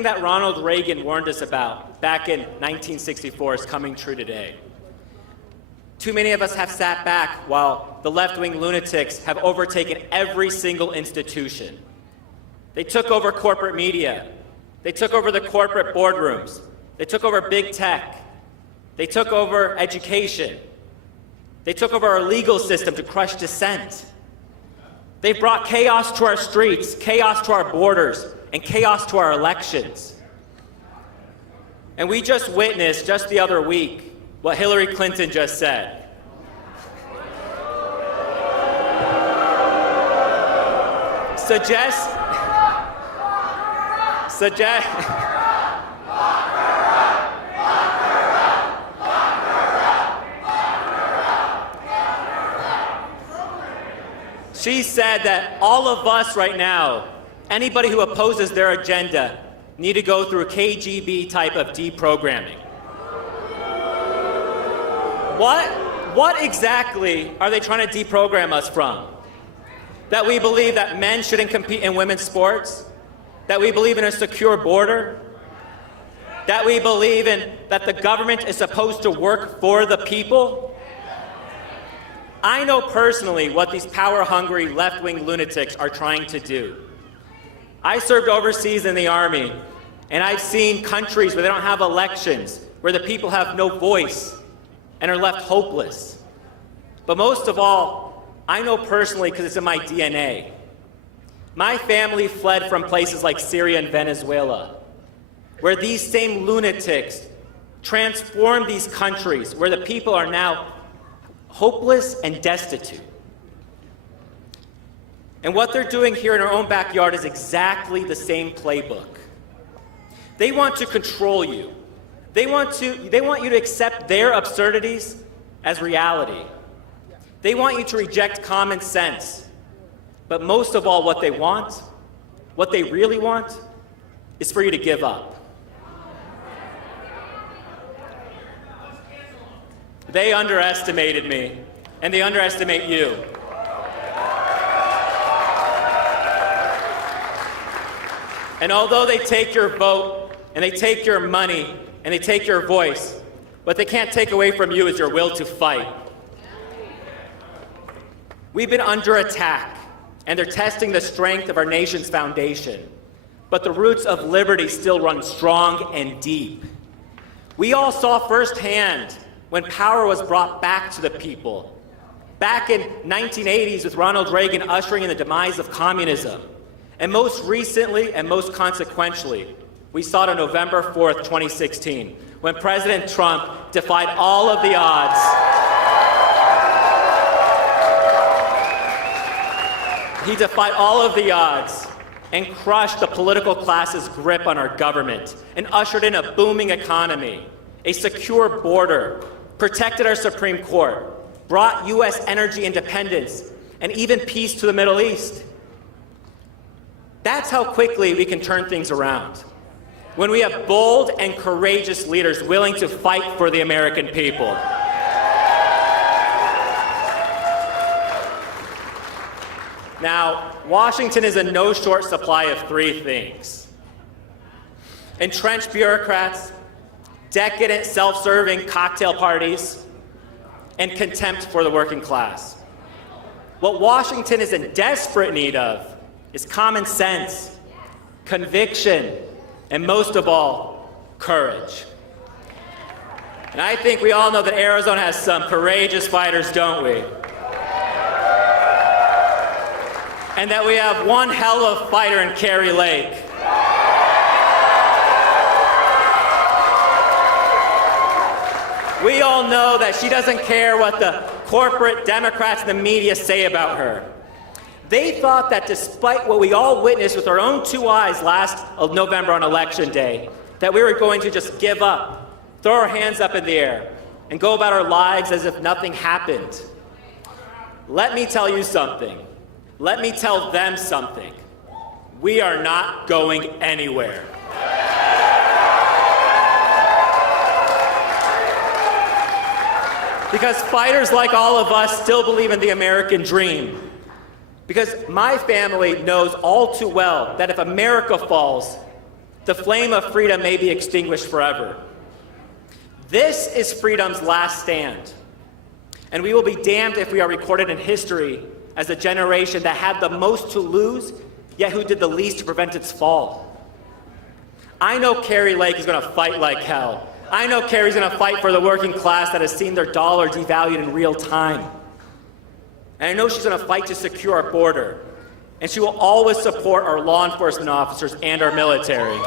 everything that Ronald Reagan warned us about back in 1964 is coming true today. Too many of us have sat back while the left-wing lunatics have overtaken every single institution. They took over corporate media. They took over the corporate boardrooms. They took over big tech. They took over education. They took over our legal system to crush dissent. They brought chaos to our streets, chaos to our borders, and chaos to our elections. And we just witnessed, just the other week, what Hillary Clinton just said. Suggest She said that all of us right now, anybody who opposes their agenda, need to go through a KGB type of deprogramming. What exactly are they trying to deprogram us from? That we believe that men shouldn't compete in women's sports? That we believe in a secure border? That we believe in that the government is supposed to work for the people? I know personally what these power-hungry left-wing lunatics are trying to do. I served overseas in the Army, and I've seen countries where they don't have elections, where the people have no voice and are left hopeless. But most of all, I know personally because it's in my DNA. My family fled from places like Syria and Venezuela, where these same lunatics transformed these countries, where the people are now hopeless and destitute. And what they're doing here in our own backyard is exactly the same playbook. They want to control you. They want you to accept their absurdities as reality. They want you to reject common sense. But most of all, what they really want, is for you to give up. They underestimated me, and they underestimate you. And although they take your vote, and they take your money, and they take your voice, what they can't take away from you is your will to fight. We've been under attack, and they're testing the strength of our nation's foundation. But the roots of liberty still run strong and deep. We all saw firsthand when power was brought back to the people. Back in 1980s with Ronald Reagan ushering in the demise of communism. And most recently and most consequentially, we saw it on November 4th, 2016, when President Trump defied all of the odds. He defied all of the odds and crushed the political class's grip on our government and ushered in a booming economy, a secure border, protected our Supreme Court, brought U.S. energy independence, and even peace to the Middle East. That's how quickly we can turn things around. When we have bold and courageous leaders willing to fight for the American people. Now, Washington is in no short supply of three things: entrenched bureaucrats, decadent self-serving cocktail parties, and contempt for the working class. What Washington is in desperate need of is common sense, conviction, and most of all, courage. And I think we all know that Arizona has some courageous fighters, don't we? And that we have one hell of a fighter in Kari Lake. We all know that she doesn't care what the corporate Democrats and the media say about her. They thought that despite what we all witnessed with our own two eyes last November on Election Day, that we were going to just give up, throw our hands up in the air, and go about our lives as if nothing happened. Let me tell you something. Let me tell them something. We are not going anywhere. Because fighters like all of us still believe in the American dream. Because my family knows all too well that if America falls, the flame of freedom may be extinguished forever. This is freedom's last stand, and we will be damned if we are recorded in history as the generation that had the most to lose, yet who did the least to prevent its fall. I know Kari Lake is going to fight like hell. I know Kari's going to fight for the working class that has seen their dollar devalued in real time. And I know she's going to fight to secure our border. And she will always support our law enforcement officers and our military.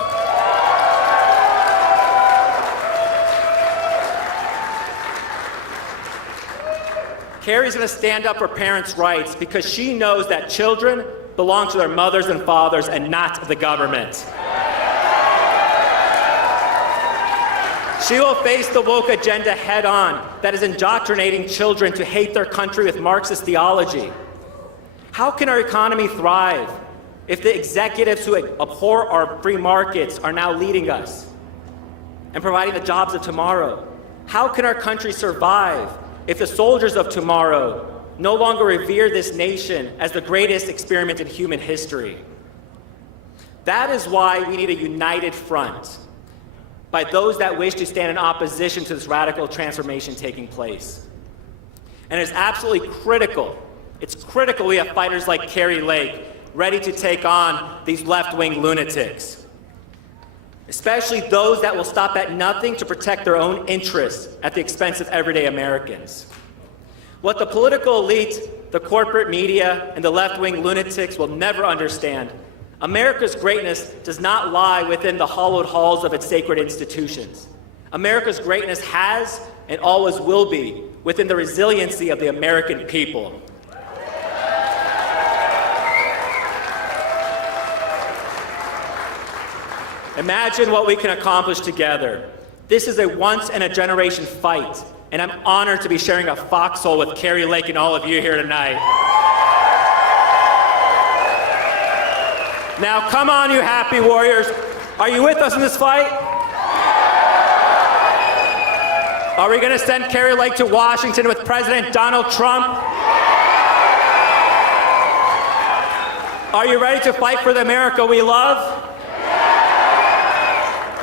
Kari's going to stand up for parents' rights because she knows that children belong to their mothers and fathers and not the government. She will face the woke agenda head on that is indoctrinating children to hate their country with Marxist theology. How can our economy thrive if the executives who abhor our free markets are now leading us and providing the jobs of tomorrow? How can our country survive if the soldiers of tomorrow no longer revere this nation as the greatest experiment in human history? That is why we need a united front by those that wish to stand in opposition to this radical transformation taking place. And it's absolutely critical. It's critical we have fighters like Kari Lake ready to take on these left-wing lunatics, especially those that will stop at nothing to protect their own interests at the expense of everyday Americans. What the political elite, the corporate media, and the left-wing lunatics will never understand: America's greatness does not lie within the hallowed halls of its sacred institutions. America's greatness has and always will be within the resiliency of the American people. Imagine what we can accomplish together. This is a once-in-a-generation fight, and I'm honored to be sharing a foxhole with Kari Lake and all of you here tonight. Now, come on, you happy warriors. Are you with us in this fight? Are we going to send Kari Lake to Washington with President Donald Trump? Are you ready to fight for the America we love?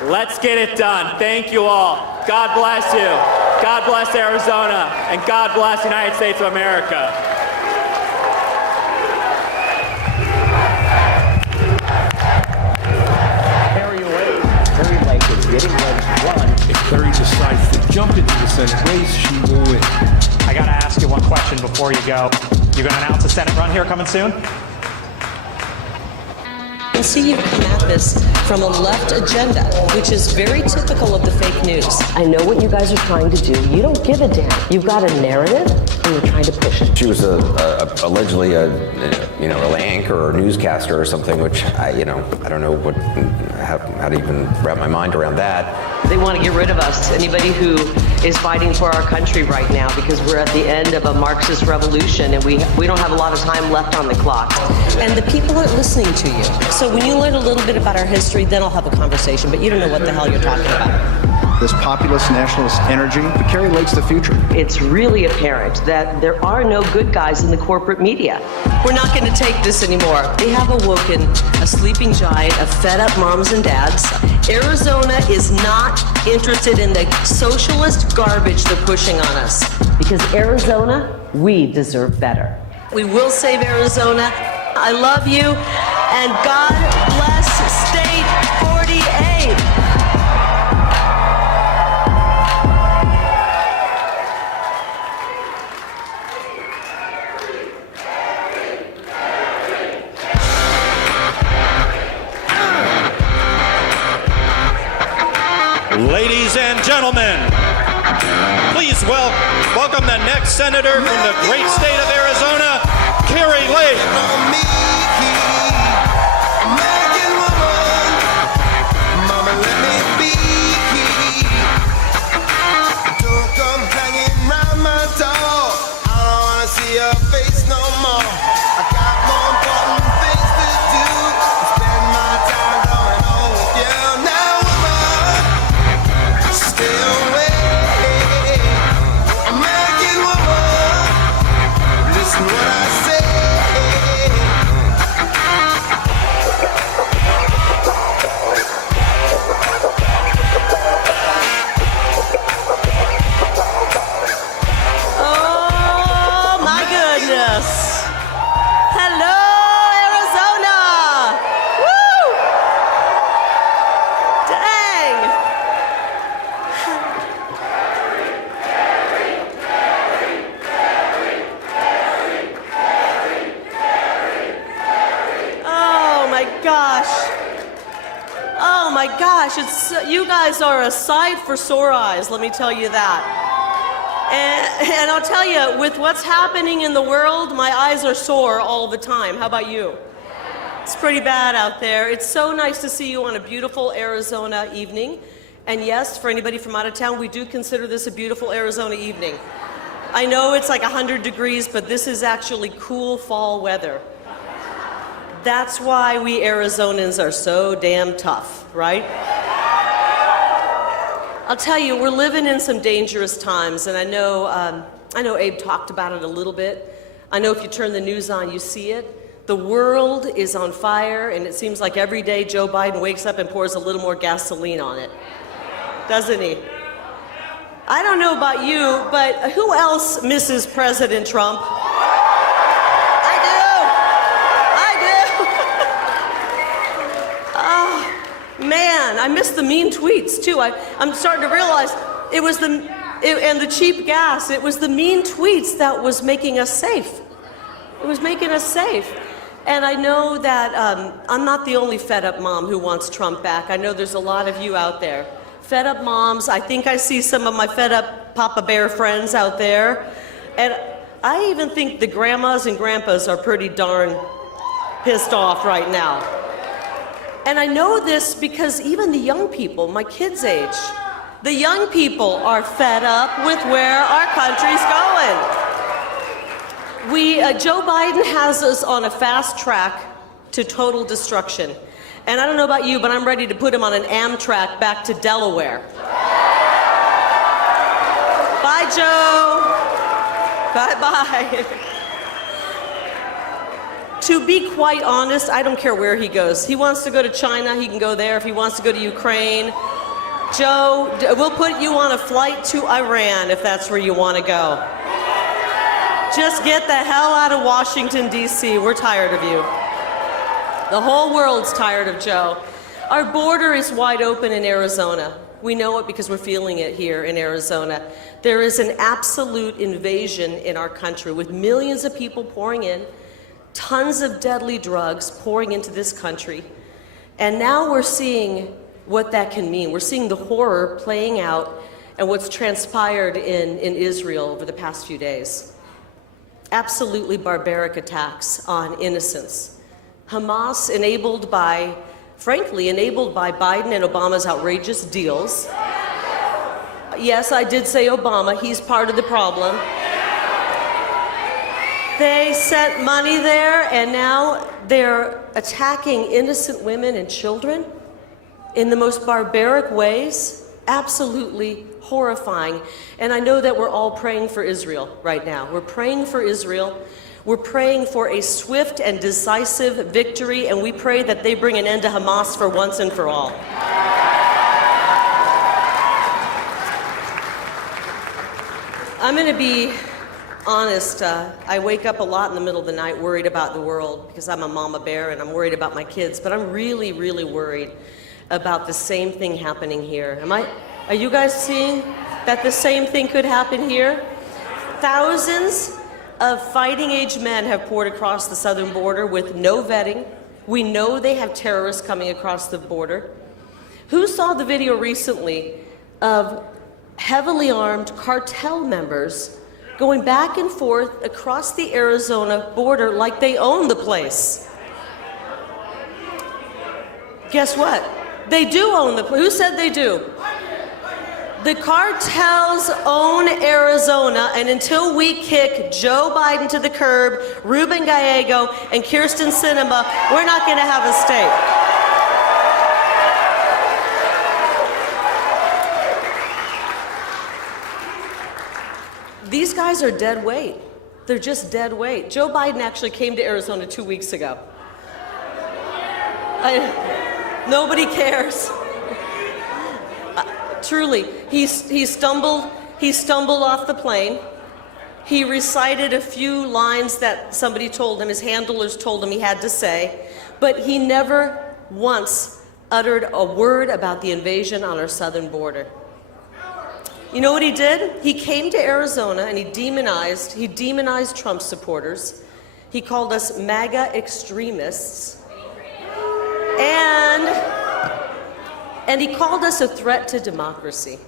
Let's get it done. Thank you all. God bless you. God bless Arizona. And God bless the United States of America. Kari Lake is getting ready to run. If Kari decides to jump into the Senate race, she will win. I got to ask you one question before you go. You're going to announce a Senate run here coming soon? I see you come at this from a left agenda, which is very typical of the fake news. I know what you guys are trying to do. You don't give a damn. You've got a narrative, and you're trying to push it. She was allegedly an anchor or newscaster or something, which I don't know how to even wrap my mind around that. They want to get rid of us. Anybody who is fighting for our country right now, because we're at the end of a Marxist revolution, and we don't have a lot of time left on the clock. And the people aren't listening to you. So when you learn a little bit about our history, then I'll have a conversation, but you don't know what the hell you're talking about. This populist nationalist energy, but Kari Lake's the future. It's really apparent that there are no good guys in the corporate media. We're not going to take this anymore. They have awoken a sleeping giant of fed-up moms and dads. Arizona is not interested in the socialist garbage they're pushing on us. Because Arizona, we deserve better. We will save Arizona. I love you, and God bless State 48. Ladies and gentlemen, please welcome the next senator from the great state of Arizona, Kari Lake. gosh, you guys are a sight for sore eyes, let me tell you that. And I'll tell you, with what's happening in the world, my eyes are sore all the time. How about you? It's pretty bad out there. It's so nice to see you on a beautiful Arizona evening. And yes, for anybody from out of town, we do consider this a beautiful Arizona evening. I know it's like 100 degrees, but this is actually cool fall weather. That's why we Arizonans are so damn tough, right? I'll tell you, we're living in some dangerous times, and I know Abe talked about it a little bit. I know if you turn the news on, you see it. The world is on fire, and it seems like every day Joe Biden wakes up and pours a little more gasoline on it. Doesn't he? I don't know about you, but who else misses President Trump? I do. Man, I miss the mean tweets too. I'm starting to realize it was and the cheap gas. It was the mean tweets that was making us safe. It was making us safe. And I know that I'm not the only fed up mom who wants Trump back. I know there's a lot of you out there. Fed up moms. I think I see some of my fed up Papa Bear friends out there. And I even think the grandmas and grandpas are pretty darn pissed off right now. And I know this because even the young people, my kids' age, the young people are fed up with where our country's going. Joe Biden has us on a fast track to total destruction. And I don't know about you, but I'm ready to put him on an Amtrak back to Delaware. Bye, Joe. Bye-bye. To be quite honest, I don't care where he goes. He wants to go to China, he can go there. If he wants to go to Ukraine, Joe, we'll put you on a flight to Iran if that's where you want to go. Just get the hell out of Washington, D.C. We're tired of you. The whole world's tired of Joe. Our border is wide open in Arizona. We know it because we're feeling it here in Arizona. There is an absolute invasion in our country with millions of people pouring in, tons of deadly drugs pouring into this country. And now we're seeing what that can mean. We're seeing the horror playing out and what's transpired in Israel over the past few days. Absolutely barbaric attacks on innocents. Hamas frankly, enabled by Biden and Obama's outrageous deals. Yes, I did say Obama, he's part of the problem. They sent money there, and now they're attacking innocent women and children in the most barbaric ways. Absolutely horrifying. And I know that we're all praying for Israel right now. We're praying for Israel. We're praying for a swift and decisive victory, and we pray that they bring an end to Hamas for once and for all. I'm going to be honest. I wake up a lot in the middle of the night worried about the world because I'm a mama bear and I'm worried about my kids, but I'm really, really worried about the same thing happening here. Are you guys seeing that the same thing could happen here? Thousands of fighting-age men have poured across the southern border with no vetting. We know they have terrorists coming across the border. Who saw the video recently of heavily armed cartel members going back and forth across the Arizona border like they own the place? Guess what? They do own the place. Who said they do? The cartels own Arizona, and until we kick Joe Biden to the curb, Ruben Gallego, and Kirsten Sinema, we're not going to have a state. These guys are dead weight. They're just dead weight. Joe Biden actually came to Arizona 2 weeks ago. Nobody cares. Truly, he stumbled off the plane. He recited a few lines that somebody told him, his handlers told him he had to say, but he never once uttered a word about the invasion on our southern border. You know what he did? He came to Arizona and he demonized Trump supporters. He called us MAGA extremists. And And he called us a threat to democracy.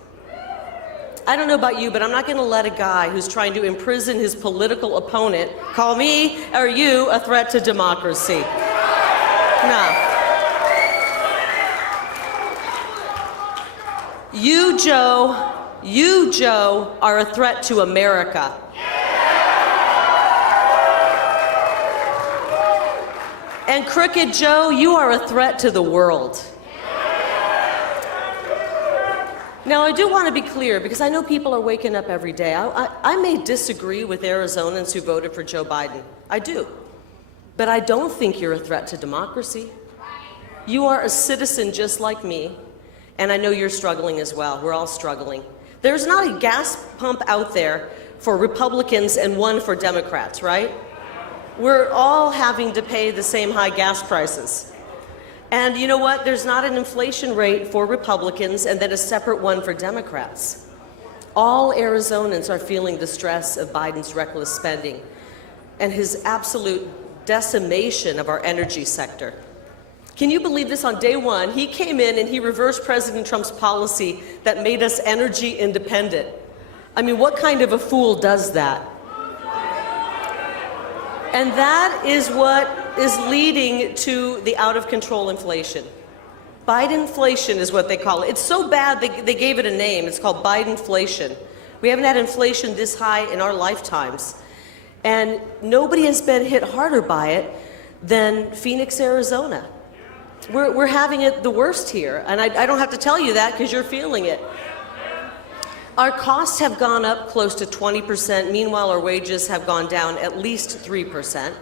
I don't know about you, but I'm not going to let a guy who's trying to imprison his political opponent call me or you a threat to democracy. No. You, Joe, are a threat to America. And Crooked Joe, you are a threat to the world. Now, I do want to be clear, because I know people are waking up every day. I may disagree with Arizonans who voted for Joe Biden. I do. But I don't think you're a threat to democracy. You are a citizen just like me, and I know you're struggling as well. We're all struggling. There's not a gas pump out there for Republicans and one for Democrats, right? We're all having to pay the same high gas prices. And you know what? There's not an inflation rate for Republicans and then a separate one for Democrats. All Arizonans are feeling the stress of Biden's reckless spending and his absolute decimation of our energy sector. Can you believe this? On day one, he came in and he reversed President Trump's policy that made us energy independent. I mean, what kind of a fool does that? And that is what is leading to the out-of-control inflation. Bidenflation is what they call it. It's so bad they gave it a name. It's called Bidenflation. We haven't had inflation this high in our lifetimes. And nobody has been hit harder by it than Phoenix, Arizona. We're having it the worst here. And I don't have to tell you that because you're feeling it. Our costs have gone up close to 20%. Meanwhile, our wages have gone down at least 3%.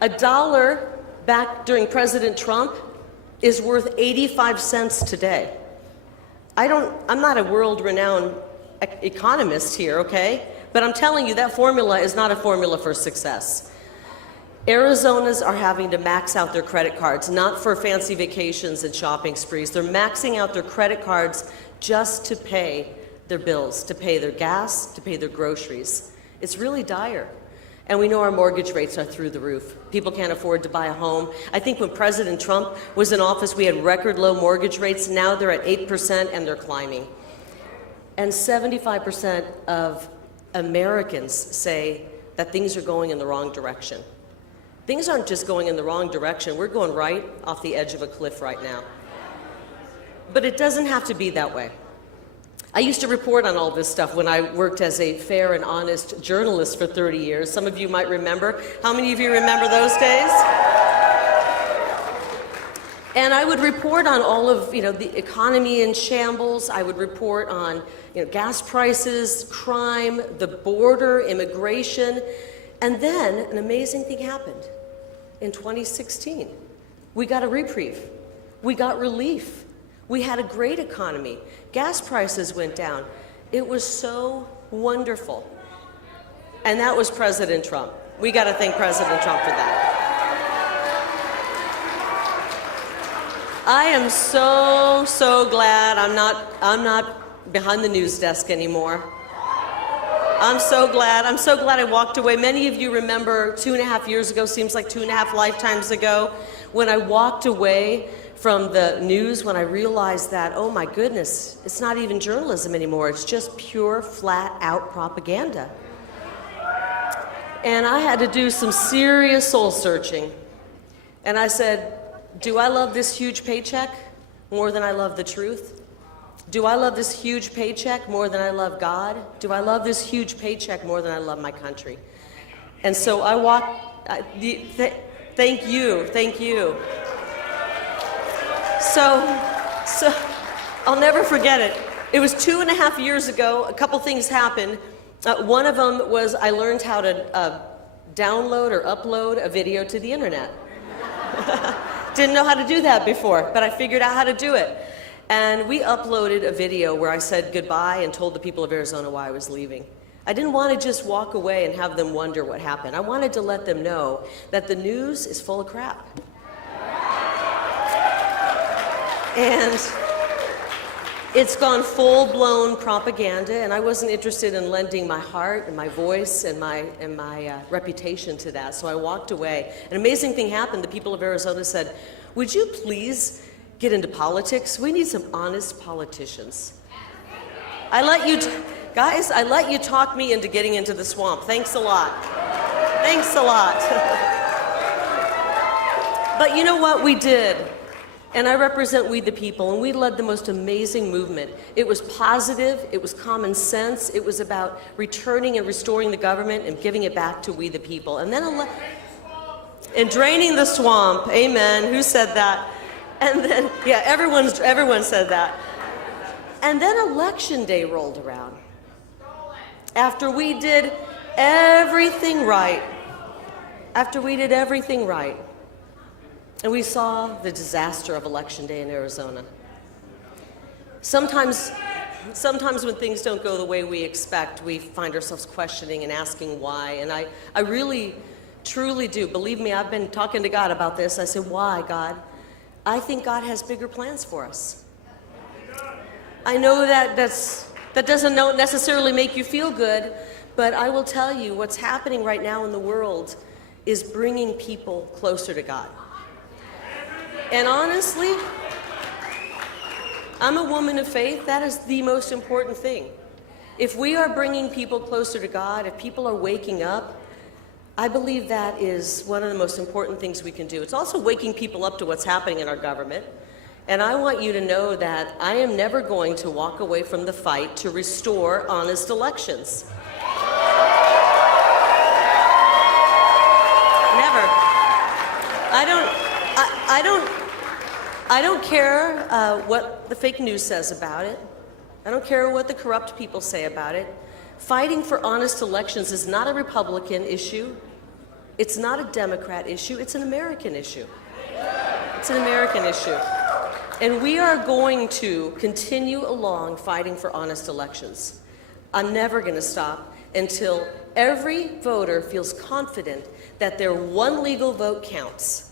$1 back during President Trump is worth 85 cents today. I'm not a world-renowned economist here, okay? But I'm telling you, that formula is not a formula for success. Arizonas are having to max out their credit cards, not for fancy vacations and shopping sprees. They're maxing out their credit cards just to pay their bills, to pay their gas, to pay their groceries. It's really dire. And we know our mortgage rates are through the roof. People can't afford to buy a home. I think when President Trump was in office, we had record low mortgage rates. Now they're at 8% and they're climbing. And 75% of Americans say that things are going in the wrong direction. Things aren't just going in the wrong direction. We're going right off the edge of a cliff right now. But it doesn't have to be that way. I used to report on all this stuff when I worked as a fair and honest journalist for 30 years. Some of you might remember. How many of you remember those days? And I would report on all of, the economy in shambles. I would report on, gas prices, crime, the border, immigration. And then an amazing thing happened. In 2016, we got a reprieve. We got relief. We had a great economy. Gas prices went down. It was so wonderful. And that was President Trump. We got to thank President Trump for that. I am so glad I'm not behind the news desk anymore. I'm so glad I walked away. Many of you remember 2.5 years ago, seems like 2.5 lifetimes ago, when I walked away from the news, when I realized that, oh my goodness, it's not even journalism anymore. It's just pure, flat-out propaganda. And I had to do some serious soul searching. And I said, do I love this huge paycheck more than I love the truth? Do I love this huge paycheck more than I love God? Do I love this huge paycheck more than I love my country? And so I walked, thank you. So I'll never forget it. It was 2.5 years ago. A couple things happened. One of them was I learned how to download or upload a video to the internet. Didn't know how to do that before, but I figured out how to do it. And we uploaded a video where I said goodbye and told the people of Arizona why I was leaving. I didn't want to just walk away and have them wonder what happened. I wanted to let them know that the news is full of crap. And it's gone full-blown propaganda, and I wasn't interested in lending my heart and my voice and my reputation to that, so I walked away. An amazing thing happened. The people of Arizona said, would you please get into politics. We need some honest politicians. Guys, I let you talk me into getting into the swamp. Thanks a lot. Thanks a lot. But you know what? We did. And I represent We the People, and we led the most amazing movement. It was positive, it was common sense, it was about returning and restoring the government and giving it back to We the People. And then and draining the swamp, amen, who said that? And then, yeah, everyone said that. And then election day rolled around. After we did everything right, and we saw the disaster of Election Day in Arizona. Sometimes when things don't go the way we expect, we find ourselves questioning and asking why. And I really, truly do. Believe me, I've been talking to God about this. I said, why, God? I think God has bigger plans for us. I know that doesn't necessarily make you feel good, but I will tell you what's happening right now in the world is bringing people closer to God. And honestly, I'm a woman of faith. That is the most important thing. If we are bringing people closer to God, if people are waking up, I believe that is one of the most important things we can do. It's also waking people up to what's happening in our government. And I want you to know that I am never going to walk away from the fight to restore honest elections. Never. I don't care what the fake news says about it. I don't care what the corrupt people say about it. Fighting for honest elections is not a Republican issue. It's not a Democrat issue. It's an American issue. It's an American issue. And we are going to continue along fighting for honest elections. I'm never going to stop until every voter feels confident that their one legal vote counts.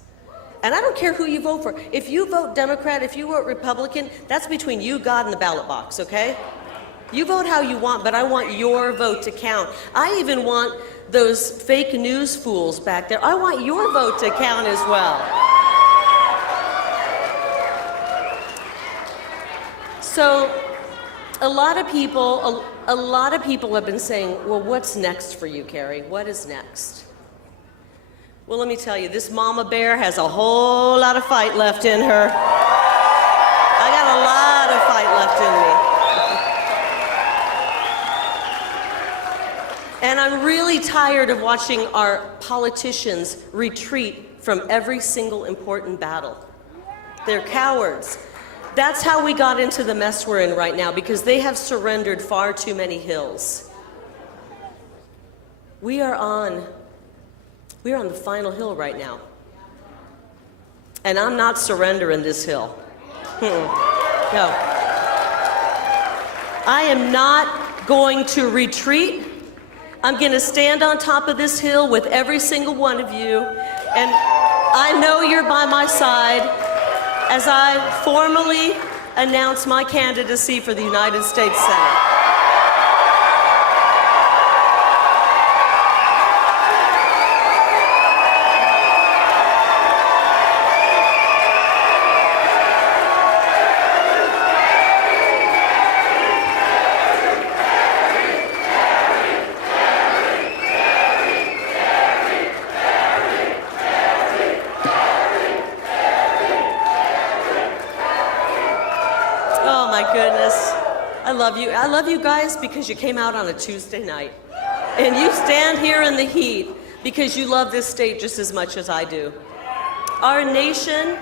And I don't care who you vote for. If you vote Democrat, if you vote Republican, that's between you, God, and the ballot box, okay? You vote how you want, but I want your vote to count. I even want those fake news fools back there. I want your vote to count as well. So a lot of people have been saying, well, what's next for you, Kari? What is next? Well, let me tell you, this mama bear has a whole lot of fight left in her. I got a lot of fight left in me. And I'm really tired of watching our politicians retreat from every single important battle. They're cowards. That's how we got into the mess we're in right now, because they have surrendered far too many hills. We are on the final hill right now. And I'm not surrendering this hill. No. I am not going to retreat. I'm going to stand on top of this hill with every single one of you. And I know you're by my side as I formally announce my candidacy for the United States Senate. I love you guys because you came out on a Tuesday night. And you stand here in the heat because you love this state just as much as I do. Our nation,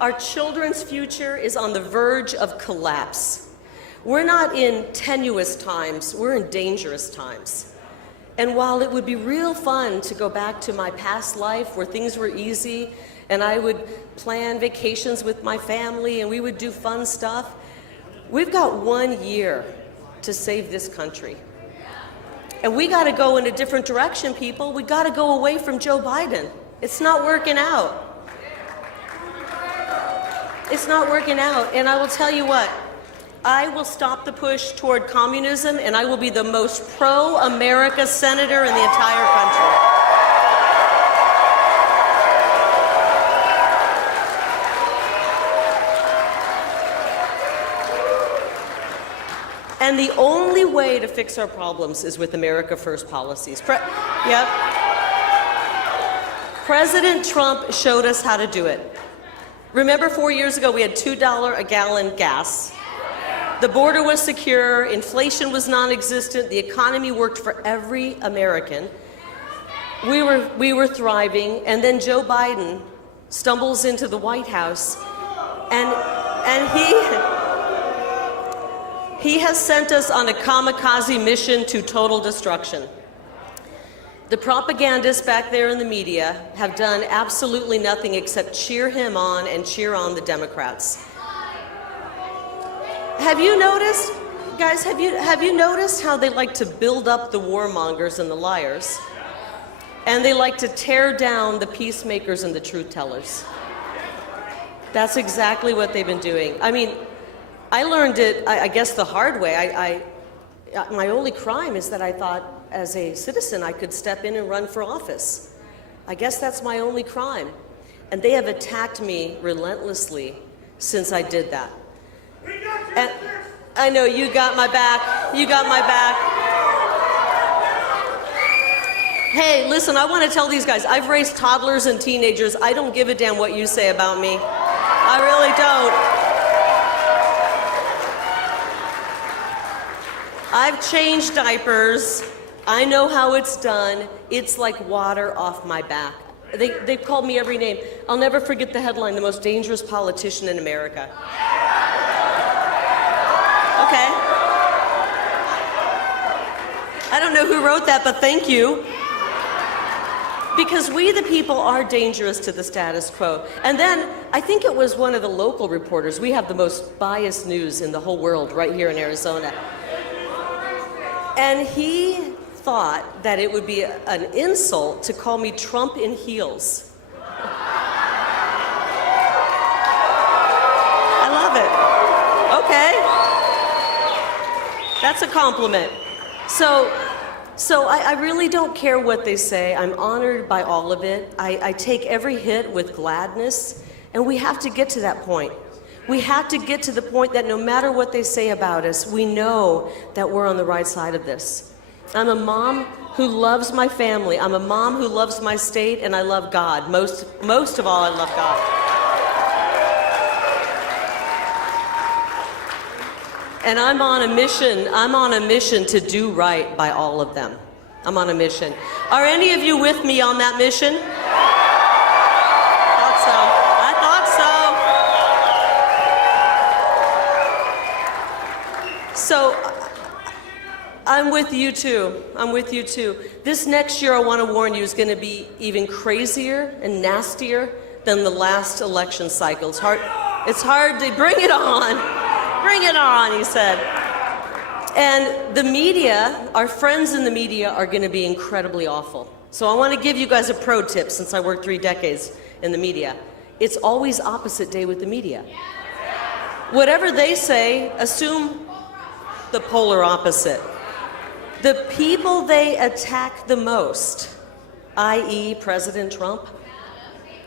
our children's future is on the verge of collapse. We're not in tenuous times, we're in dangerous times. And while it would be real fun to go back to my past life where things were easy and I would plan vacations with my family and we would do fun stuff, we've got 1 year to save this country. And we got to go in a different direction, people. We got to go away from Joe Biden. It's not working out. It's not working out. And I will tell you what, I will stop the push toward communism, and I will be the most pro-America senator in the entire country. And the only way to fix our problems is with America First policies. Yep. President Trump showed us how to do it. Remember 4 years ago we had $2 a gallon gas. The border was secure, inflation was non-existent, the economy worked for every American. We were thriving, and then Joe Biden stumbles into the White House, and he has sent us on a kamikaze mission to total destruction. The propagandists back there in the media have done absolutely nothing except cheer him on and cheer on the Democrats. Have you noticed, guys, have you noticed how they like to build up the warmongers and the liars? And they like to tear down the peacemakers and the truth tellers. That's exactly what they've been doing. I mean, I learned it, I guess, the hard way. My only crime is that I thought, as a citizen, I could step in and run for office. I guess that's my only crime. And they have attacked me relentlessly since I did that. And I know you got my back. You got my back. Hey, listen, I want to tell these guys, I've raised toddlers and teenagers. I don't give a damn what you say about me. I really don't. I've changed diapers. I know how it's done. It's like water off my back. They've called me every name. I'll never forget the headline, the most dangerous politician in America. Okay. I don't know who wrote that, but thank you. Because we, the people, are dangerous to the status quo. And then, I think it was one of the local reporters. We have the most biased news in the whole world right here in Arizona. And he thought that it would be an insult to call me Trump in heels. I love it. Okay. That's a compliment. So I really don't care what they say. I'm honored by all of it. I take every hit with gladness, and we have to get to that point. We have to get to the point that no matter what they say about us, we know that we're on the right side of this. I'm a mom who loves my family. I'm a mom who loves my state, and I love God. Most of all, I love God. And I'm on a mission. I'm on a mission to do right by all of them. I'm on a mission. Are any of you with me on that mission? I thought so. So I'm with you too. I'm with you too. This next year, I want to warn you, is going to be even crazier and nastier than the last election cycle. It's hard to bring it on. Bring it on, he said. And the media, our friends in the media, are going to be incredibly awful. So I want to give you guys a pro tip, since I worked 3 decades in the media. It's always opposite day with the media. Whatever they say, assume the polar opposite. The people they attack the most, i.e. President Trump,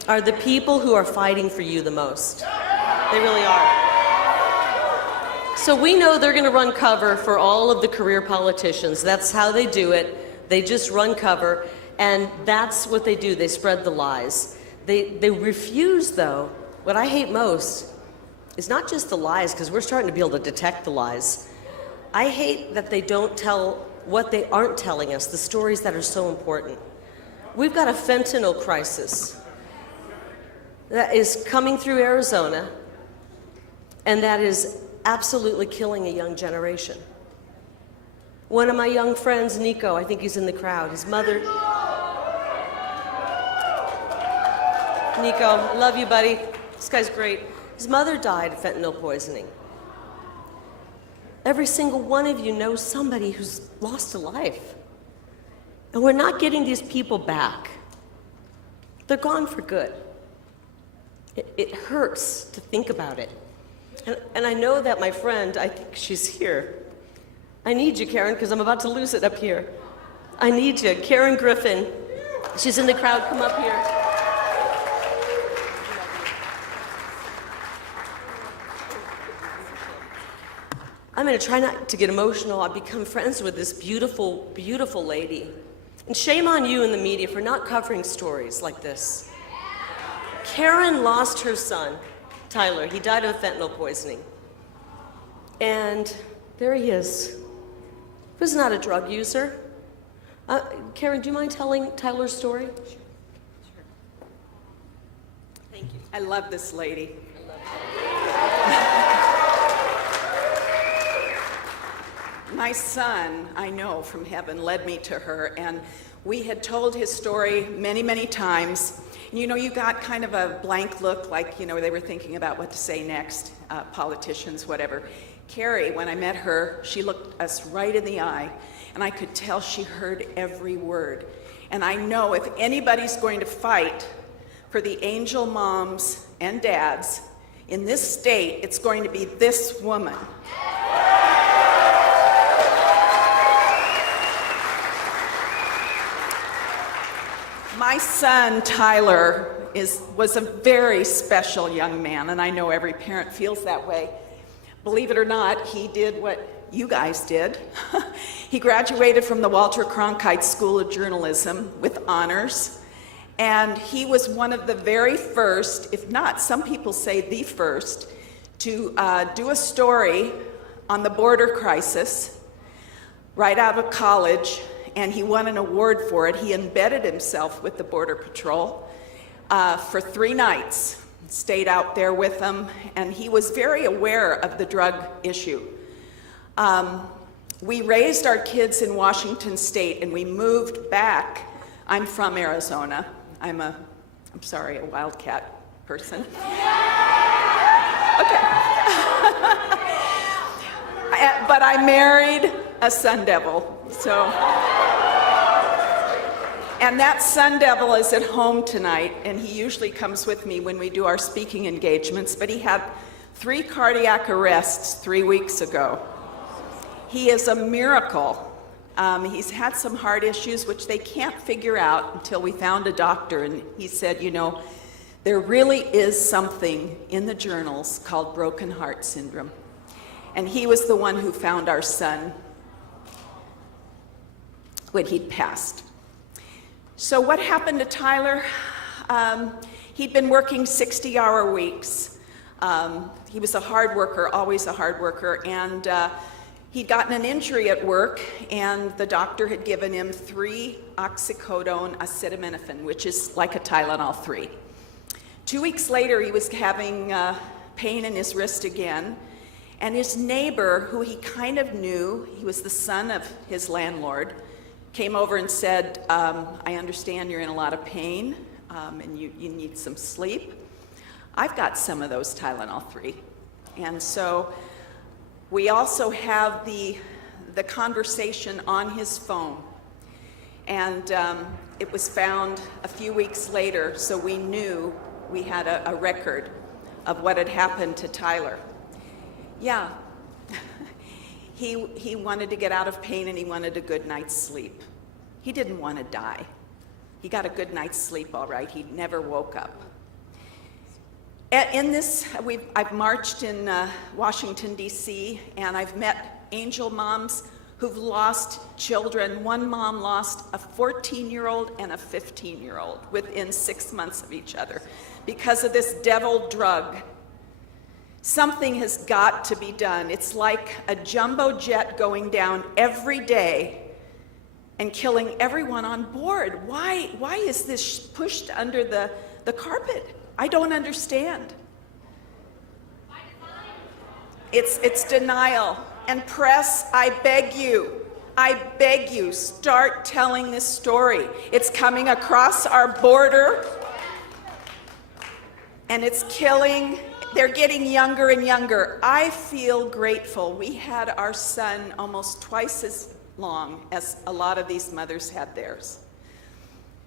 are the people who are fighting for you the most. They really are. So we know they're going to run cover for all of the career politicians. That's how they do it. They just run cover, and that's what they do. They spread the lies. They refuse, though. What I hate most is not just the lies, because we're starting to be able to detect the lies. I hate that they don't tell what they aren't telling us, the stories that are so important. We've got a fentanyl crisis that is coming through Arizona, and that is absolutely killing a young generation. One of my young friends, Nico, I think he's in the crowd, his mother... Nico, I love you, buddy. This guy's great. His mother died of fentanyl poisoning. Every single one of you knows somebody who's lost a life. And we're not getting these people back. They're gone for good. It hurts to think about it. And I know that my friend, I think she's here. I need you, Karen, because I'm about to lose it up here. I need you. Karen Griffin. She's in the crowd. Come up here. I'm going to try not to get emotional. I've become friends with this beautiful, beautiful lady. And shame on you in the media for not covering stories like this. Karen lost her son, Tyler. He died of fentanyl poisoning. And there he is. He was not a drug user. Karen, do you mind telling Tyler's story? Sure. Thank you. I love this lady. My son, I know from heaven, led me to her, and we had told his story many, many times. You know, you got kind of a blank look, like, you know, they were thinking about what to say next, politicians, whatever. Kari, when I met her, she looked us right in the eye, and I could tell she heard every word. And I know if anybody's going to fight for the angel moms and dads in this state, it's going to be this woman. My son, Tyler, was a very special young man, and I know every parent feels that way. Believe it or not, he did what you guys did. He graduated from the Walter Cronkite School of Journalism with honors, and he was one of the very first, if not, some people say the first, to do a story on the border crisis right out of college, and he won an award for it. He embedded himself with the Border Patrol for 3 nights, stayed out there with them, and he was very aware of the drug issue. We raised our kids in Washington State, and we moved back. I'm from Arizona. I'm a wildcat person. Okay. But I married a Sun Devil, so. And that Sun Devil is at home tonight, and he usually comes with me when we do our speaking engagements, but he had 3 cardiac arrests 3 weeks ago. He is a miracle. He's had some heart issues, which they can't figure out until we found a doctor, and he said, you know, there really is something in the journals called broken heart syndrome. And he was the one who found our son when he'd passed. So what happened to Tyler? He'd been working 60-hour weeks. He was a hard worker, always a hard worker, and he'd gotten an injury at work, and the doctor had given him 3 oxycodone acetaminophen, which is like a Tylenol 3. 2 weeks later, he was having pain in his wrist again, and his neighbor, who he kind of knew, he was the son of his landlord, came over and said, I understand you're in a lot of pain and you need some sleep. I've got some of those Tylenol 3. And so we also have the conversation on his phone. And it was found a few weeks later, so we knew we had a record of what had happened to Tyler. Yeah. He wanted to get out of pain, and he wanted a good night's sleep. He didn't want to die. He got a good night's sleep, all right. He never woke up. In this, I've marched in Washington, D.C., and I've met angel moms who've lost children. One mom lost a 14-year-old and a 15-year-old within 6 months of each other because of this devil drug. Something has got to be done. It's like a jumbo jet going down every day and killing everyone on board. Why is this pushed under the carpet? I don't understand. It's denial. And press, I beg you, start telling this story. It's coming across our border, and it's killing. They're getting younger and younger. I feel grateful. We had our son almost twice as long as a lot of these mothers had theirs.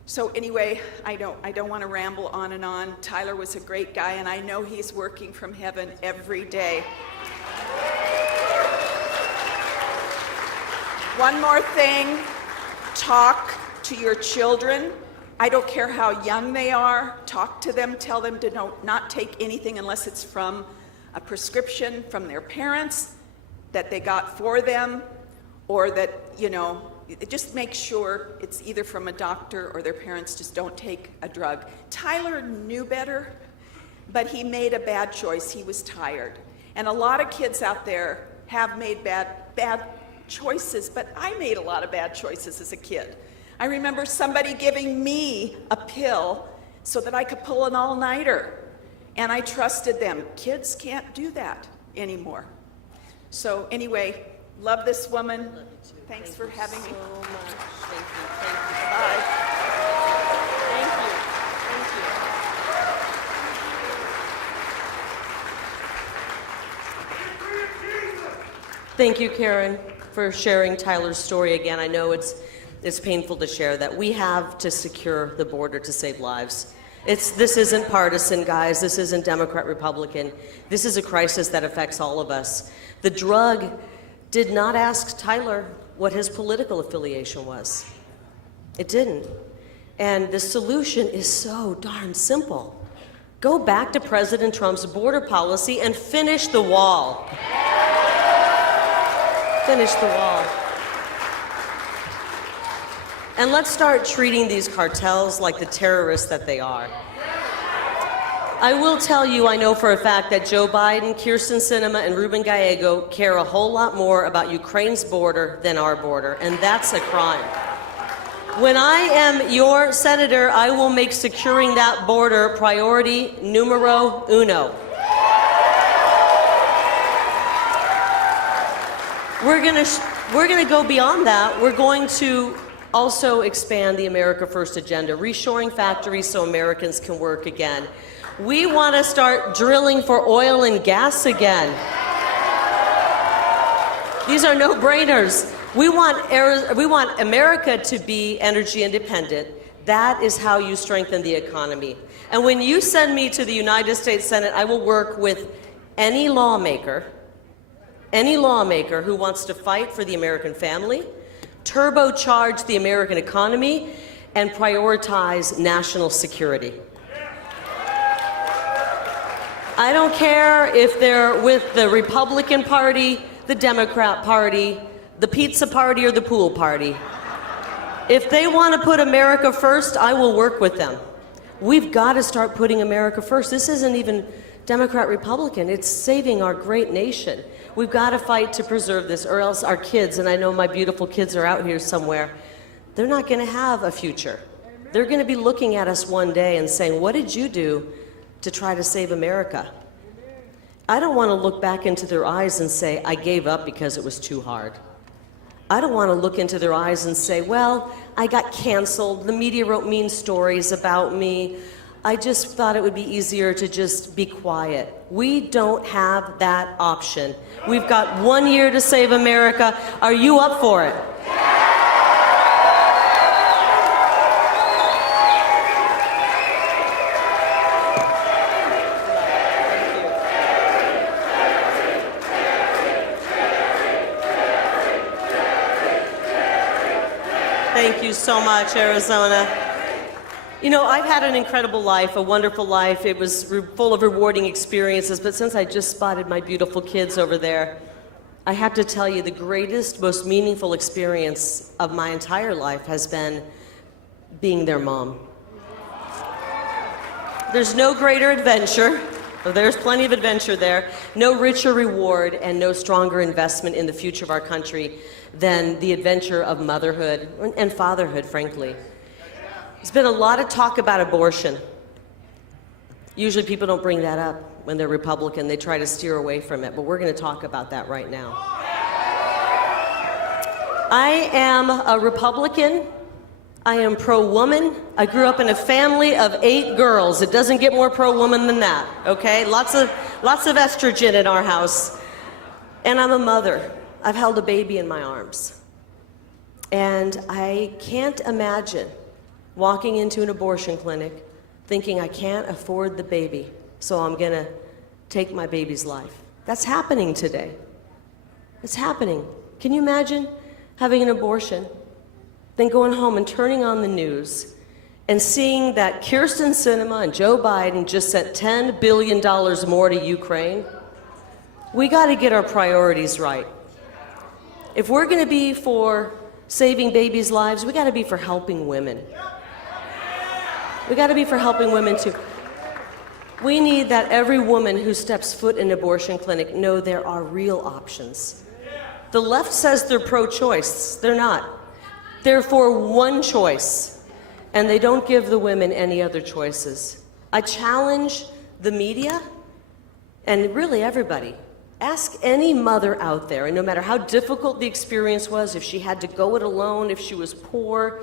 So anyway, I don't want to ramble on and on. Tyler was a great guy, and I know he's working from heaven every day. One more thing, talk to your children. I don't care how young they are. Talk to them, tell them to not take anything unless it's from a prescription from their parents. that they got for them, or that, you know, just make sure it's either from a doctor or their parents just don't take a drug. Tyler knew better, but he made a bad choice. He was tired. And a lot of kids out there have made bad choices, but I made a lot of bad choices as a kid. I remember somebody giving me a pill so that I could pull an all-nighter, and I trusted them. Kids can't do that anymore. So anyway, love this woman. Thanks for having me. So much. Thank you. Bye. Thank you. Thank you. Thank you, Karen, for sharing Tyler's story again. I know it's painful to share that. We have to secure the border to save lives. This isn't partisan, guys. This isn't Democrat, Republican. This is a crisis that affects all of us. The drug did not ask Tyler what his political affiliation was. It didn't. And the solution is so darn simple. Go back to President Trump's border policy and finish the wall. Finish the wall. And let's start treating these cartels like the terrorists that they are. I will tell you, I know for a fact that Joe Biden, Kirsten Sinema, and Ruben Gallego care a whole lot more about Ukraine's border than our border, and that's a crime. When I am your senator, I will make securing that border priority numero uno. We're gonna go beyond that. We're going to also expand the America First agenda, reshoring factories so Americans can work again. We want to start drilling for oil and gas again. These are no-brainers. We want America to be energy independent. That is how you strengthen the economy. And when you send me to the United States Senate, I will work with any lawmaker who wants to fight for the American family, turbocharge the American economy, and prioritize national security. I don't care if they're with the Republican Party, the Democrat Party, the pizza party, or the pool party. If they want to put America first, I will work with them. We've got to start putting America first. This isn't even Democrat, Republican. It's saving our great nation. We've got to fight to preserve this, or else our kids, and I know my beautiful kids are out here somewhere, they're not going to have a future. They're going to be looking at us one day and saying, what did you do to try to save America? I don't want to look back into their eyes and say, I gave up because it was too hard. I don't want to look into their eyes and say, well, I got canceled, the media wrote mean stories about me, I just thought it would be easier to just be quiet. We don't have that option. We've got 1 year to save America. Are you up for it? Thank you so much, Arizona. You know, I've had an incredible life, a wonderful life. It was full of rewarding experiences, but since I just spotted my beautiful kids over there, I have to tell you the greatest, most meaningful experience of my entire life has been being their mom. There's no greater adventure, there's plenty of adventure there, no richer reward and no stronger investment in the future of our country than the adventure of motherhood and fatherhood, frankly. There's been a lot of talk about abortion. Usually people don't bring that up when they're Republican. They try to steer away from it, but we're going to talk about that right now. I am a Republican. I am pro-woman. I grew up in a family of 8 girls. It doesn't get more pro-woman than that, okay? Lots of estrogen in our house. And I'm a mother. I've held a baby in my arms. And I can't imagine walking into an abortion clinic thinking I can't afford the baby, so I'm gonna take my baby's life. That's happening today. It's happening. Can you imagine having an abortion, then going home and turning on the news and seeing that Kirsten Sinema and Joe Biden just sent $10 billion more to Ukraine? We gotta get our priorities right. If we're going to be for saving babies' lives, we got to be for helping women. We got to be for helping women too. We need that every woman who steps foot in an abortion clinic know there are real options. The left says they're pro-choice. They're not. They're for one choice, and they don't give the women any other choices. I challenge the media and really everybody. Ask any mother out there, and no matter how difficult the experience was, if she had to go it alone, if she was poor,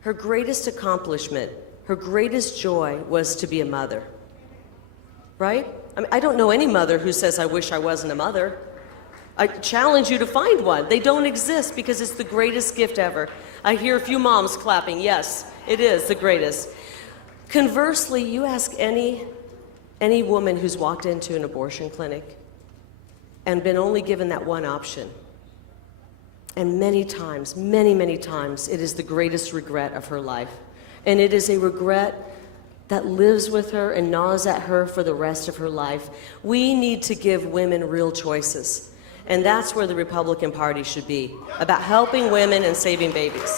her greatest accomplishment, her greatest joy was to be a mother. Right? I mean, I don't know any mother who says, I wish I wasn't a mother. I challenge you to find one. They don't exist because it's the greatest gift ever. I hear a few moms clapping. Yes, it is the greatest. Conversely, you ask any woman who's walked into an abortion clinic and been only given that one option. And many times, many times, it is the greatest regret of her life. And it is a regret that lives with her and gnaws at her for the rest of her life. We need to give women real choices. And that's where the Republican Party should be, about helping women and saving babies.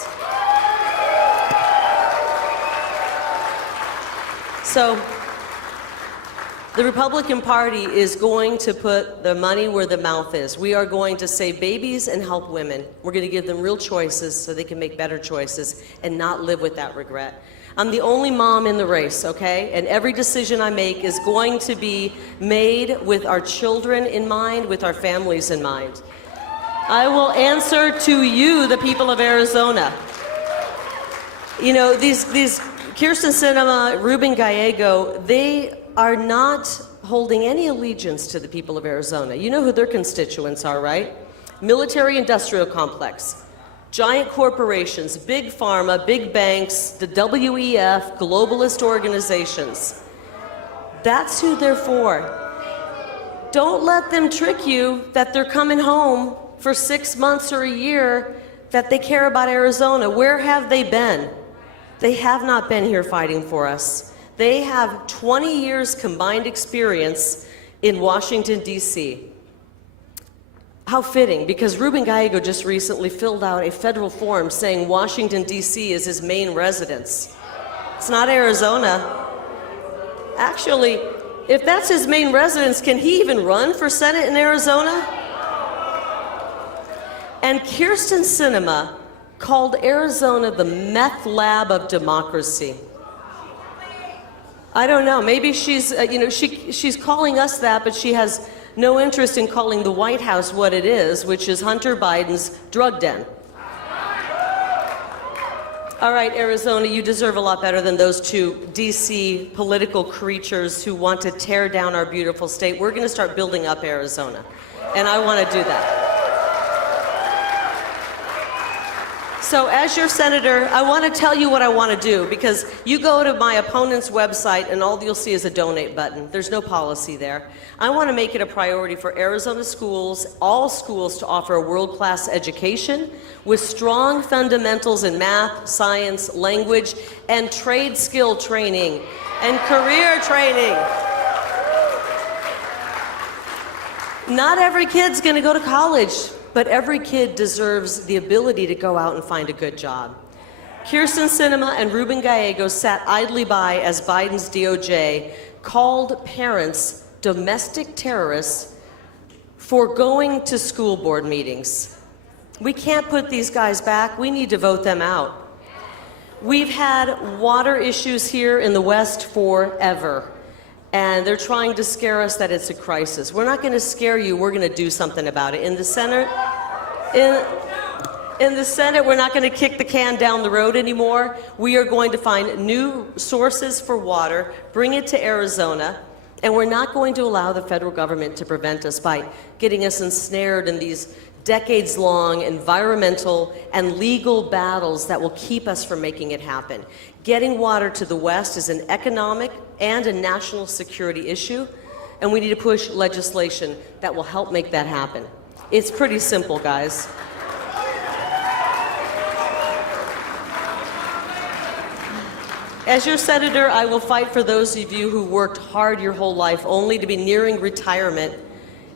So, the Republican Party is going to put the money where the mouth is. We are going to save babies and help women. We're going to give them real choices so they can make better choices and not live with that regret. I'm the only mom in the race, okay? And every decision I make is going to be made with our children in mind, with our families in mind. I will answer to you, the people of Arizona. You know, these Kyrsten Sinema, Ruben Gallego, they are not holding any allegiance to the people of Arizona. You know who their constituents are, right? Military-industrial complex, giant corporations, big pharma, big banks, the WEF, globalist organizations. That's who they're for. Don't let them trick you that they're coming home for 6 months or a year, that they care about Arizona. Where have they been? They have not been here fighting for us. They have 20 years combined experience in Washington, D.C. How fitting, because Ruben Gallego just recently filled out a federal form saying Washington, D.C. is his main residence. It's not Arizona. Actually, if that's his main residence, can he even run for Senate in Arizona? And Kyrsten Sinema called Arizona the meth lab of democracy. I don't know, maybe she's, she's calling us that, but she has no interest in calling the White House what it is, which is Hunter Biden's drug den. All right, Arizona, you deserve a lot better than those two DC political creatures who want to tear down our beautiful state. We're going to start building up Arizona, and I want to do that. So as your senator, I want to tell you what I want to do, because you go to my opponent's website and all you'll see is a donate button. There's no policy there. I want to make it a priority for Arizona schools, all schools, to offer a world-class education with strong fundamentals in math, science, language, and trade skill training and career training. Not every kid's going to go to college, but every kid deserves the ability to go out and find a good job. Kyrsten Sinema and Ruben Gallego sat idly by as Biden's DOJ called parents domestic terrorists for going to school board meetings. We can't put these guys back. We need to vote them out. We've had water issues here in the West forever, and they're trying to scare us that it's a crisis. We're not going to scare you. We're going to do something about it. In the Senate, we're not going to kick the can down the road anymore. We are going to find new sources for water, bring it to Arizona, and we're not going to allow the federal government to prevent us by getting us ensnared in these decades-long environmental and legal battles that will keep us from making it happen. Getting water to the West is an economic and a national security issue, and we need to push legislation that will help make that happen. It's pretty simple, guys. As your senator, I will fight for those of you who worked hard your whole life only to be nearing retirement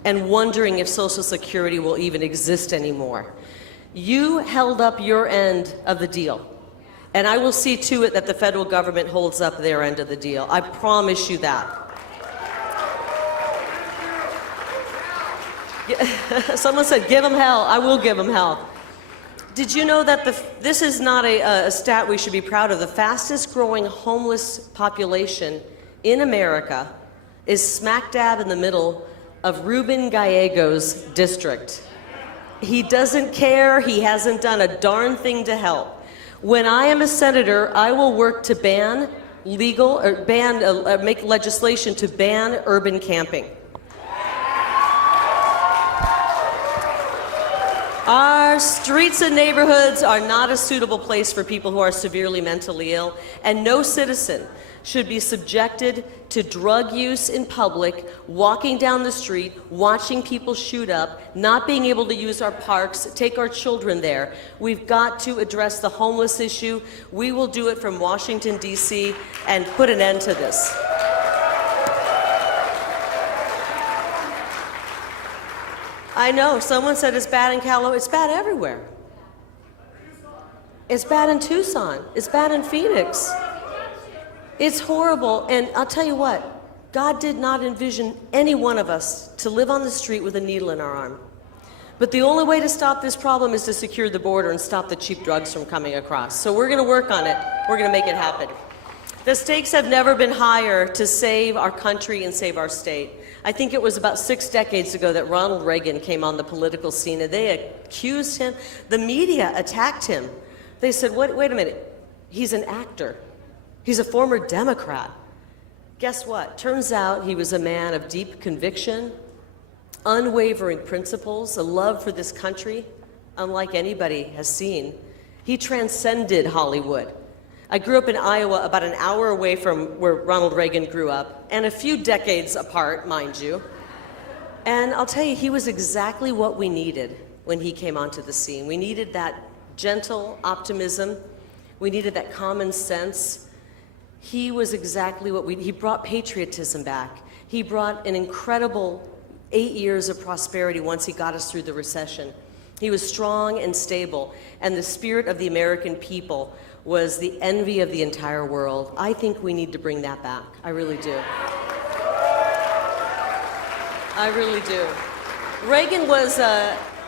and wondering if Social Security will even exist anymore. You held up your end of the deal, and I will see to it that the federal government holds up their end of the deal. I promise you that. Someone said, give them hell. I will give them hell. Did you know that this is not a stat we should be proud of? The fastest growing homeless population in America is smack dab in the middle of Ruben Gallego's district. He doesn't care. He hasn't done a darn thing to help. When I am a senator, I will work to make legislation to ban urban camping. Our streets and neighborhoods are not a suitable place for people who are severely mentally ill, and no citizen should be subjected to drug use in public, walking down the street, watching people shoot up, not being able to use our parks, take our children there. We've got to address the homeless issue. We will do it from Washington, D.C., and put an end to this. I know, someone said it's bad in Calo. It's bad everywhere. It's bad in Tucson. It's bad in Phoenix. It's horrible, and I'll tell you what, God did not envision any one of us to live on the street with a needle in our arm. But the only way to stop this problem is to secure the border and stop the cheap drugs from coming across. So we're gonna work on it. We're gonna make it happen. The stakes have never been higher to save our country and save our state. I think it was about 6 decades ago that Ronald Reagan came on the political scene, and they accused him. The media attacked him. They said, wait a minute, he's an actor. He's a former Democrat. Guess what? Turns out he was a man of deep conviction, unwavering principles, a love for this country, unlike anybody has seen. He transcended Hollywood. I grew up in Iowa, about an hour away from where Ronald Reagan grew up, and a few decades apart, mind you. And I'll tell you, he was exactly what we needed when he came onto the scene. We needed that gentle optimism. We needed that common sense. He was exactly what he brought patriotism back. He brought an incredible 8 years of prosperity once he got us through the recession. He was strong and stable, and the spirit of the American people was the envy of the entire world. I think we need to bring that back. I really do. I really do. Reagan was,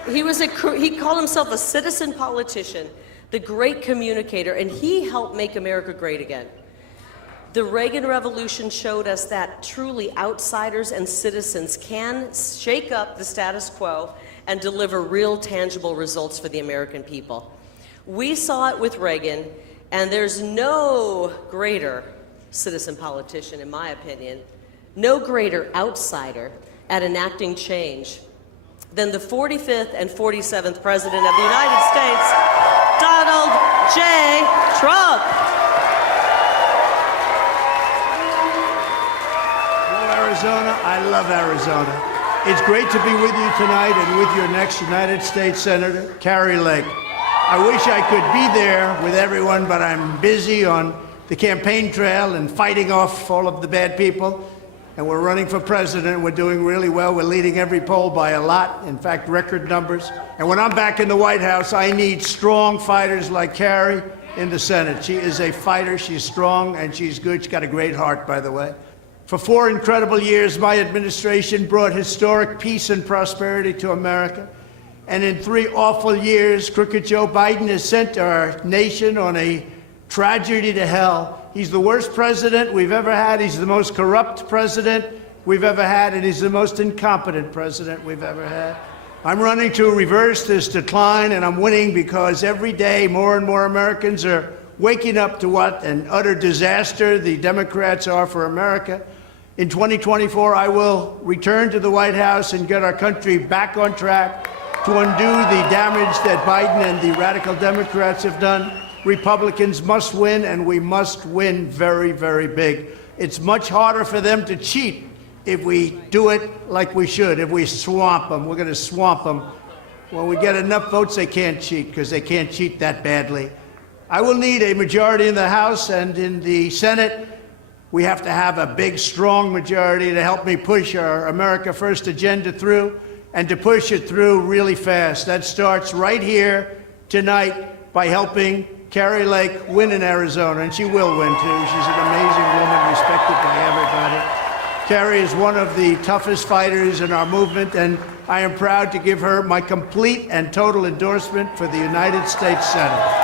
he called himself a citizen politician, the great communicator, and he helped make America great again. The Reagan Revolution showed us that truly outsiders and citizens can shake up the status quo and deliver real tangible results for the American people. We saw it with Reagan, and there's no greater citizen politician, in my opinion, no greater outsider at enacting change than the 45th and 47th President of the United States, Donald J. Trump. Hello, Arizona. I love Arizona. It's great to be with you tonight and with your next United States Senator, Kari Lake. I wish I could be there with everyone, but I'm busy on the campaign trail and fighting off all of the bad people. And we're running for president. We're doing really well. We're leading every poll by a lot, in fact, record numbers. And when I'm back in the White House, I need strong fighters like Kari in the Senate. She is a fighter. She's strong and she's good. She's got a great heart, by the way. For 4 incredible years, my administration brought historic peace and prosperity to America. And in 3 awful years, crooked Joe Biden has sent our nation on a tragedy to hell. He's the worst president we've ever had. He's the most corrupt president we've ever had, and he's the most incompetent president we've ever had. I'm running to reverse this decline, and I'm winning because every day more and more Americans are waking up to what an utter disaster the Democrats are for America. In 2024, I will return to the White House and get our country back on track to undo the damage that Biden and the radical Democrats have done. Republicans must win, and we must win very, very big. It's much harder for them to cheat if we do it like we should, if we swamp them. We're going to swamp them. When we get enough votes, they can't cheat, because they can't cheat that badly. I will need a majority in the House and in the Senate. We have to have a big, strong majority to help me push our America First agenda through, and to push it through really fast. That starts right here tonight by helping Kari Lake win in Arizona, and she will win too. She's an amazing woman, respected by everybody. Kari is one of the toughest fighters in our movement, and I am proud to give her my complete and total endorsement for the United States Senate.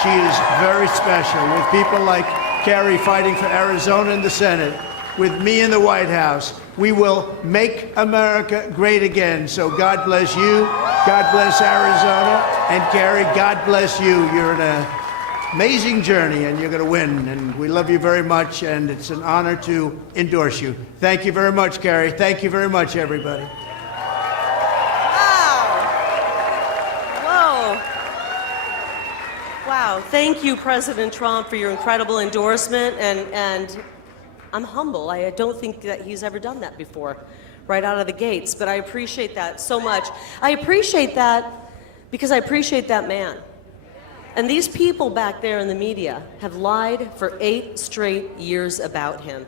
She is very special. With people like Kari fighting for Arizona in the Senate, with me in the White House, we will make America great again. So God bless you, God bless Arizona, and Kari, God bless you. You're an amazing journey, and you're going to win. And we love you very much, and it's an honor to endorse you. Thank you very much, Kari. Thank you very much, everybody. Wow, thank you, President Trump, for your incredible endorsement, and I'm humble. I don't think that he's ever done that before, right out of the gates, but I appreciate that so much. I appreciate that because I appreciate that man. And these people back there in the media have lied for 8 straight years about him.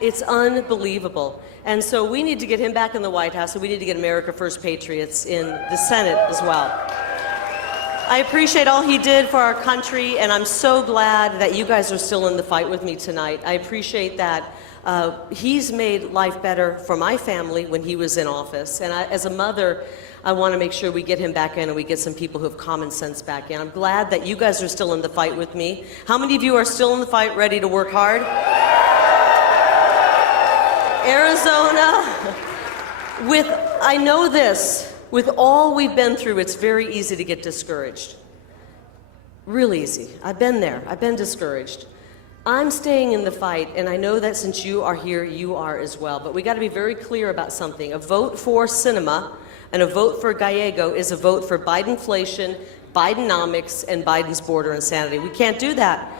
It's unbelievable. And so we need to get him back in the White House, and we need to get America First patriots in the Senate as well. I appreciate all he did for our country, and I'm so glad that you guys are still in the fight with me tonight. I appreciate that he's made life better for my family when he was in office. And as a mother, I want to make sure we get him back in and we get some people who have common sense back in. I'm glad that you guys are still in the fight with me. How many of you are still in the fight, ready to work hard? Arizona, I know this. With all we've been through, it's very easy to get discouraged. Real easy. I've been there. I've been discouraged. I'm staying in the fight, and I know that since you are here, you are as well. But we got to be very clear about something. A vote for Sinema and a vote for Gallego is a vote for Bidenflation, Bidenomics, and Biden's border insanity. We can't do that.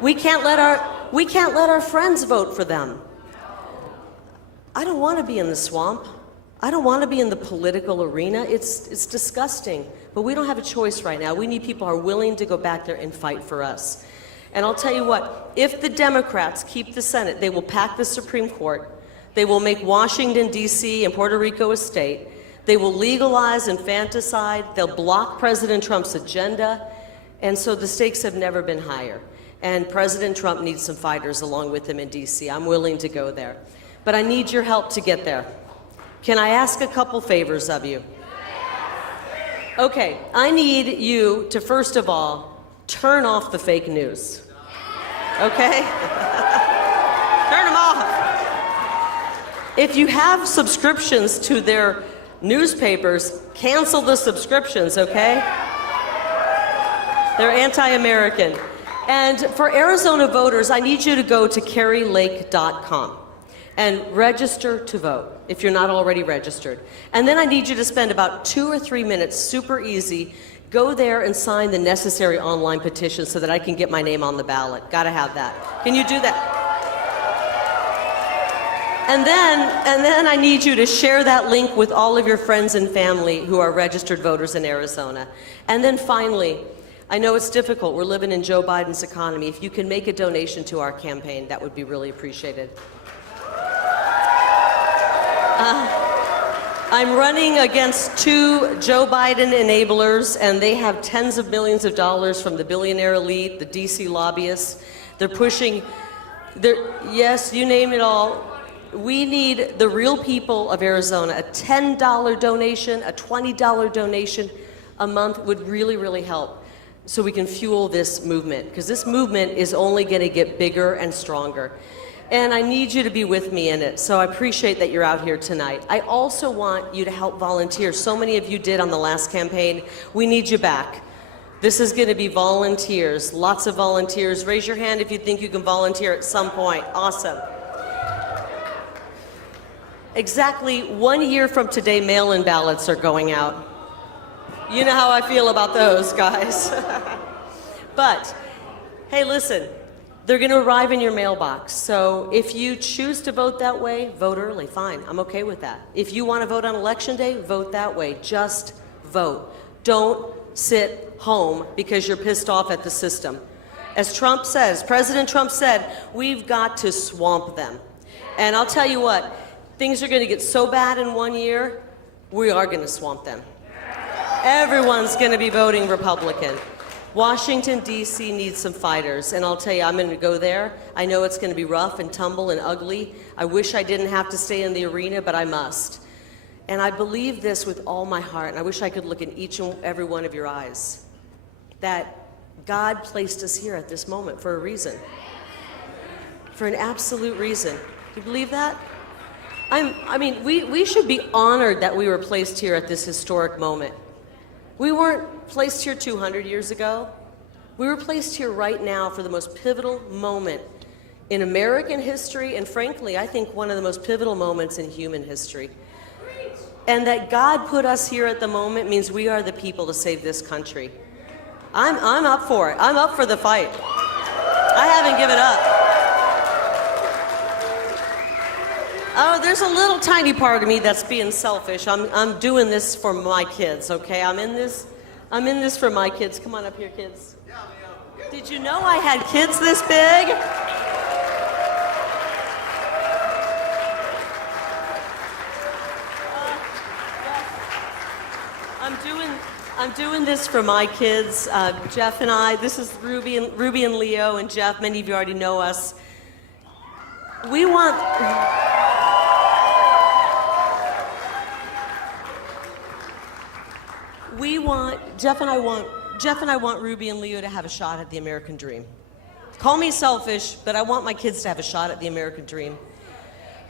We can't let our friends vote for them. I don't want to be in the swamp. I don't want to be in the political arena. It's disgusting. But we don't have a choice right now. We need people who are willing to go back there and fight for us. And I'll tell you what, if the Democrats keep the Senate, they will pack the Supreme Court. They will make Washington, D.C. and Puerto Rico a state. They will legalize infanticide. They'll block President Trump's agenda. And so the stakes have never been higher. And President Trump needs some fighters along with him in D.C. I'm willing to go there. But I need your help to get there. Can I ask a couple favors of you? Okay, I need you to, first of all, turn off the fake news. Okay? Turn them off. If you have subscriptions to their newspapers, cancel the subscriptions, okay? They're anti-American. And for Arizona voters, I need you to go to karilake.com and register to vote if you're not already registered. And then I need you to spend about 2 or 3 minutes, super easy, go there and sign the necessary online petition so that I can get my name on the ballot. Gotta have that. Can you do that? And then I need you to share that link with all of your friends and family who are registered voters in Arizona. And then finally, I know it's difficult. We're living in Joe Biden's economy. If you can make a donation to our campaign, that would be really appreciated. I'm running against 2 Joe Biden enablers, and they have tens of millions of dollars from the billionaire elite, the DC lobbyists. They're pushing, yes, you name it all. We need the real people of Arizona. A $10 donation, a $20 donation a month would really, really help so we can fuel this movement, because this movement is only going to get bigger and stronger. And I need you to be with me in it, so I appreciate that you're out here tonight. I also want you to help volunteer. So many of you did on the last campaign. We need you back. This is going to be volunteers, lots of volunteers. Raise your hand if you think you can volunteer at some point. Awesome. Exactly 1 year from today, mail-in ballots are going out. You know how I feel about those, guys. But, hey, listen. They're going to arrive in your mailbox. So if you choose to vote that way, vote early. Fine. I'm okay with that. If you want to vote on Election Day, vote that way. Just vote. Don't sit home because you're pissed off at the system. As Trump says, President Trump said, we've got to swamp them. And I'll tell you what, things are going to get so bad in 1 year, we are going to swamp them. Everyone's going to be voting Republican. Washington, D.C. needs some fighters, and I'll tell you, I'm going to go there. I know it's going to be rough and tumble and ugly. I wish I didn't have to stay in the arena, but I must. And I believe this with all my heart, and I wish I could look in each and every one of your eyes, that God placed us here at this moment for a reason, for an absolute reason. Do you believe that? I mean, we should be honored that we were placed here at this historic moment. We weren't placed here 200 years ago. We were placed here right now for the most pivotal moment in American history, and frankly, I think one of the most pivotal moments in human history. And that God put us here at the moment means we are the people to save this country. I'm up for it. I'm up for the fight. I haven't given up. Oh, there's a little tiny part of me that's being selfish. I'm doing this for my kids, okay? I'm in this for my kids. Come on up here, kids. Did you know I had kids this big? I'm doing this for my kids. Jeff and I, this is Ruby and Leo and Jeff. Many of you already know us. Jeff and I want Ruby and Leo to have a shot at the American dream. Call me selfish, but I want my kids to have a shot at the American dream.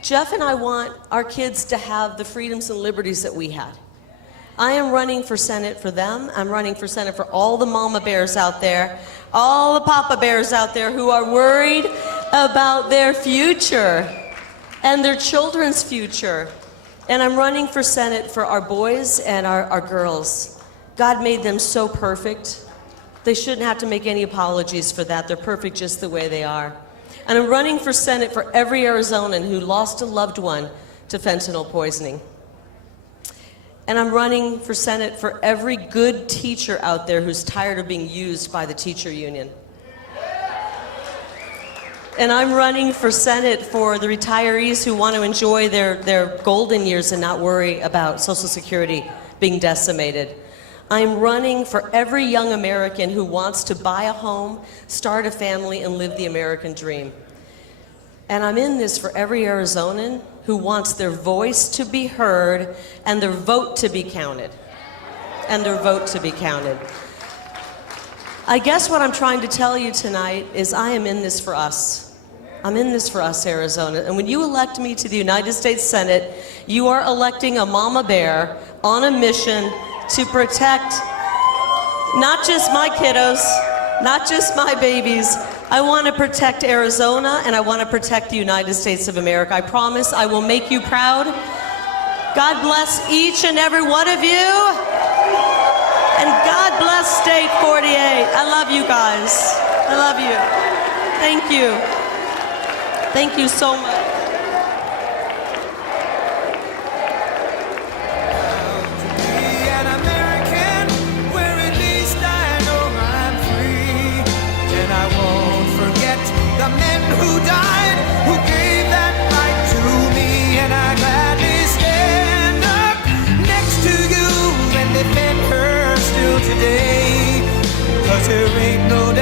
Jeff and I want our kids to have the freedoms and liberties that we had. I am running for Senate for them. I'm running for Senate for all the mama bears out there, all the papa bears out there who are worried about their future and their children's future. And I'm running for Senate for our boys and our girls. God made them so perfect. They shouldn't have to make any apologies for that. They're perfect just the way they are. And I'm running for Senate for every Arizonan who lost a loved one to fentanyl poisoning. And I'm running for Senate for every good teacher out there who's tired of being used by the teacher union. And I'm running for Senate for the retirees who want to enjoy their golden years and not worry about Social Security being decimated. I'm running for every young American who wants to buy a home, start a family, and live the American dream. And I'm in this for every Arizonan who wants their voice to be heard and their vote to be counted. And their vote to be counted. I guess what I'm trying to tell you tonight is I am in this for us. I'm in this for us, Arizona. And when you elect me to the United States Senate, you are electing a mama bear on a mission to protect not just my kiddos, not just my babies. I want to protect Arizona, and I want to protect the United States of America. I promise I will make you proud. God bless each and every one of you. And God bless State 48. I love you guys. I love you. Thank you. Thank you so much. Who died, who gave that right to me, and I gladly stand up next to you and defend her still today, 'cause there ain't no